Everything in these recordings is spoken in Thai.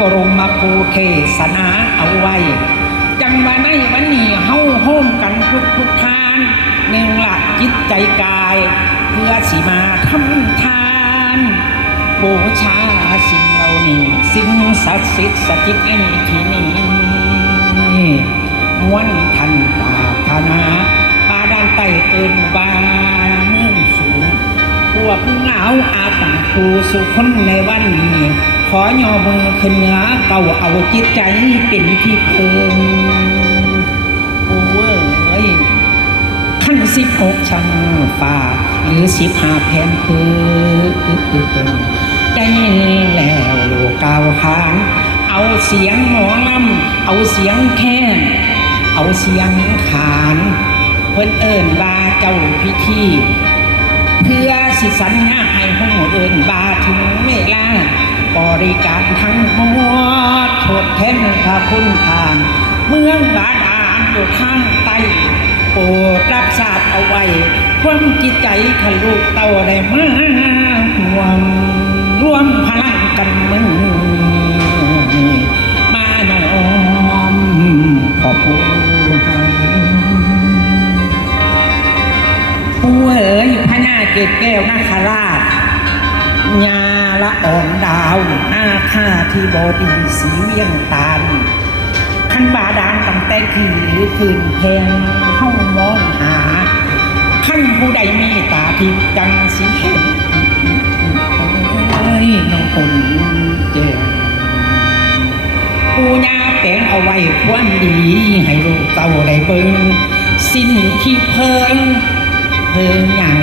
บรมมาภูเทศนาเอาไว้ จังว่าในวันนี้เฮาโฮมกันทุกทุกทานหนึ่งลักจิตใจกาย เพื่อสิมาทำทานบูชาสิ่งเหล่านี้ สิ่งศักดิ์สิทธิ์สถิตในที่นี้มวนทันปารถนาปาด้านใต้เอินบาเมืองสูงพวกเหนาอาตาภูสุคนในวันนี้ อย่อมือขึ้นเหนือเก่าเอาจิตใจเป็นที่พึงโอ้เว้ยขั้นสิบหกช่างฝ่าหรือสิบห้าแผ่นคือได้แล้วลูกกล่าขานเอาเสียงหมอลำเอาเสียงแค้นเอาเสียงขานเพิ่นเอิ้นว่าเจ้าพิธีเพื่อสิสัญญาให้ห้องเอินบาถึงเวลา บริการทั้งหมดทษแทนพระคุณทานเมืองบาดาลอยู่ทางใต้โปรดรับทราบเอาไว้ ความจิตใจขลูกเต่าได้มาร่วมร่วมพลังกันมึงมาน้อมขอบคุณผู้เอ๋ยพระนาเกศแก้วนาคราชญา ละอ่อนดาวหน้าข้าที่บอดีสีเวียงตาลขันบาดาลตั้งแต่คือคืนแพงห้องมองหาขั้นผู้ใดมีตาทิพจังสิเห็นเอ้ยน้องคนเจ้าปูญาแปลงเอาไว้ความดี ให้ลูกเต้าได้เบิ่งสิ้นที่เพิงเพิงหยัง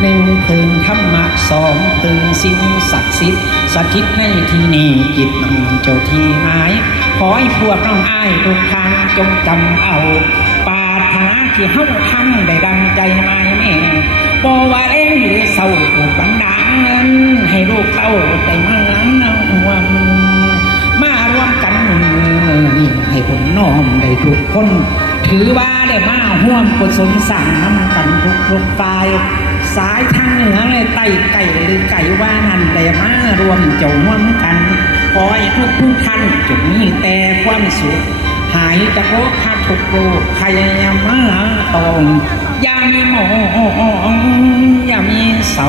หนึ่งพิงธรรมะสองพิงสิ้นศักดิ์สิทธิ์สถิตในที่นี้จิตมันเจ้าที่หมายขอให้พวกน้องอ้ายทุกทางจงจำเอาปาถนาที่เฮาทำได้ดังใจหมาแม่บ่ว่าเองหรือเศร้าถูกบันดาลนั้นให้ลูกเต้าได้มาเอาห่วงมารวมกันนี่ให้ผมน้อมได้ทุกคน ถือว่าได้มาห่วมกุศลสั่งน้ำกันทุกทุกฝ่าย สายทางเหนือเลยไต่ไก่หรือไก่ว่านันได้มารวมเจ้าห่วมกันขอให้ทุกทุกท่านจงมีแต่ความสุขหายจากโรคขาทุกโรคใครยามาตองอย่ามีหมองอย่ามีเศร้า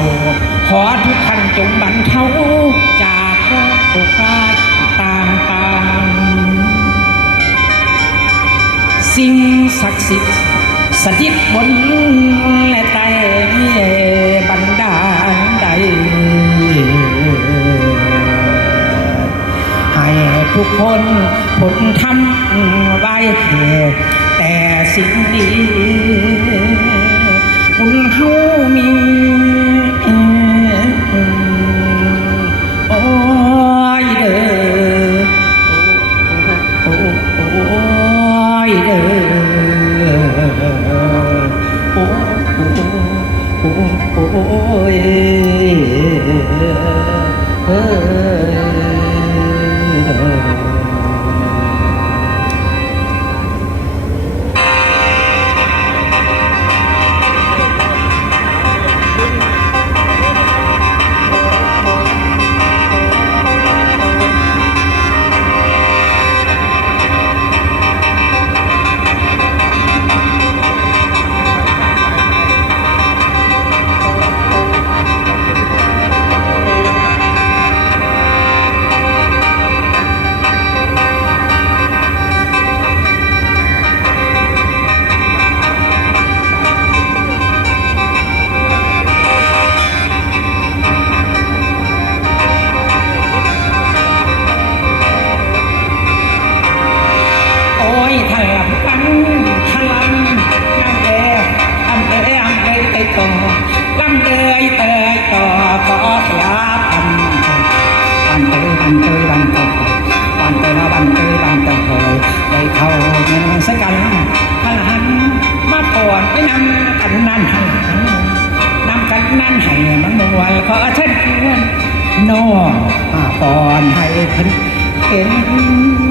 ขอทุกท่านจงบรรเทาจากโรคโรคร้ายต่างๆสิ่งศักดิ์สิทธิ์ สถิตบนและใต้บรรดาลใดให้ทุกคนผลทำไว้แต่สิ่งดีคุณเฮามี เเตยบันเตยบันเตยบันเตยบันเตยบันเตยได้เข้าเงินสักกันพลันมาก่อนไปนำกันนั่นให้นำกันนั่นให้มันมวขอเชิญเพื่อนน้องมาก่อนให้เพิ่นเห็น